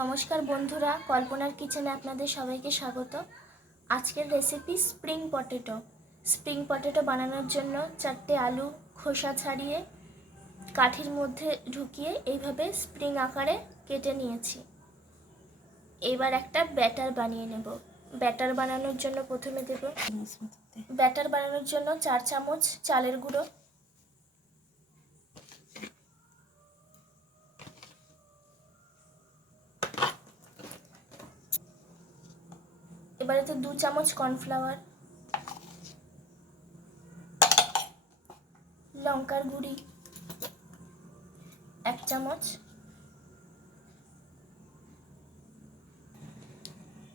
নমস্কার বন্ধুরা, কল্পনার কিচেনে আপনাদের সবাইকে স্বাগত। আজকের রেসিপি স্প্রিং পটেটো বানানোর জন্য 4টে আলু খোসা ছাড়িয়ে কাঠির মধ্যে ঢুকিয়ে এইভাবে স্প্রিং আকারে কেটে নিয়েছি। এবার একটা ব্যাটার বানিয়ে নেব। ব্যাটার বানানোর জন্য প্রথমে দেব 4 চামচ চালের গুঁড়ো, এবারেতে 2 চামচ কর্নফ্লাওয়ার, লঙ্কার গুঁড়ি 1 চামচ,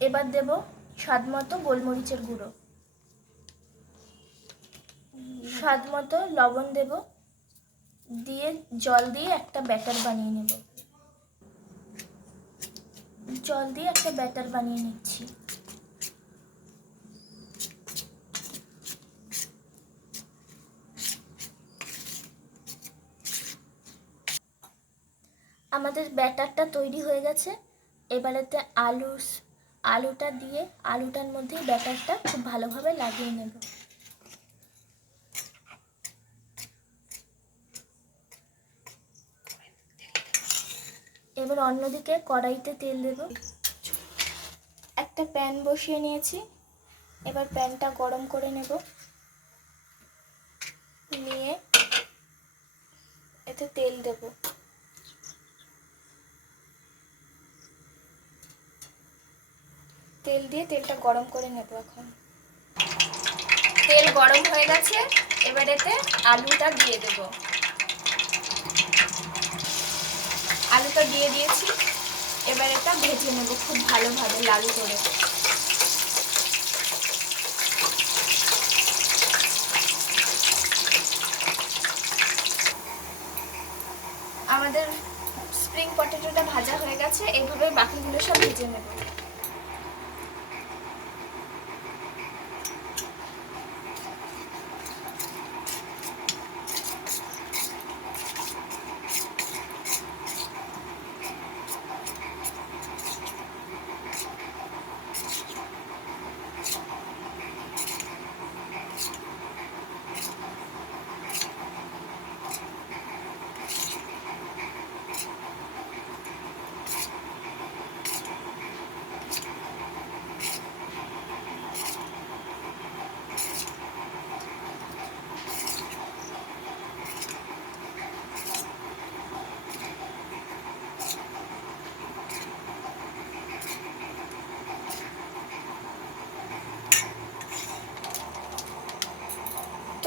এবার দেব স্বাদ মতো গোলমরিচের গুঁড়ো, স্বাদ মতো লবণ দেব, দিয়ে জল দিয়ে একটা ব্যাটার বানিয়ে নেব। জল দিয়ে একটা ব্যাটার বানিয়ে নিচ্ছি। আমাদের ব্যাটারটা তৈরি হয়ে গেছে। এবারেতে আলুটা দিয়ে আলুটার মধ্যে ব্যাটারটা খুব ভালোভাবে লাগিয়ে নেব। এবার অন্যদিকে কড়াইতে তেল দেব। একটা প্যান বসিয়ে নিয়েছি। এবার প্যানটা গরম করে নেব। নিয়ে এতে তেল দেব। তেল দিয়ে তেলটা গরম করে নেব। এখন তেল গরম হয়ে গেছে। এবার এতে আলুটা দিয়ে দেব। আলুটা দিয়ে দিয়েছি। এবার এটা ভেজে নেব খুব ভালোভাবে লাল করে। আমাদের স্প্রিং পটেটোটা ভাজা হয়ে গেছে। এইভাবে বাকিগুলো সব ভেজে নেব।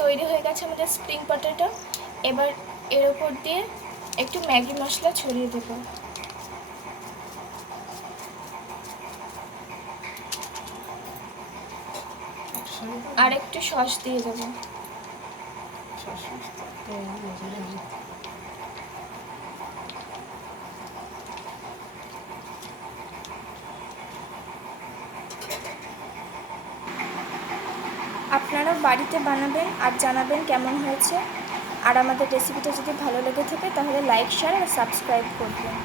তৈরি হয়ে গেছে আমাদের স্প্রিং পটেটো। এবার এর উপর দিয়ে একটু ম্যাগি মশলা ছড়িয়ে দেব। আর একটু সস দিয়ে দেব। আপনারা বাড়িতে বানাবেন আর জানাবেন কেমন হয়েছে। আর আমাদের রেসিপিটা যদি ভালো লেগে থাকে তাহলে লাইক, শেয়ার আর সাবস্ক্রাইব করবেন।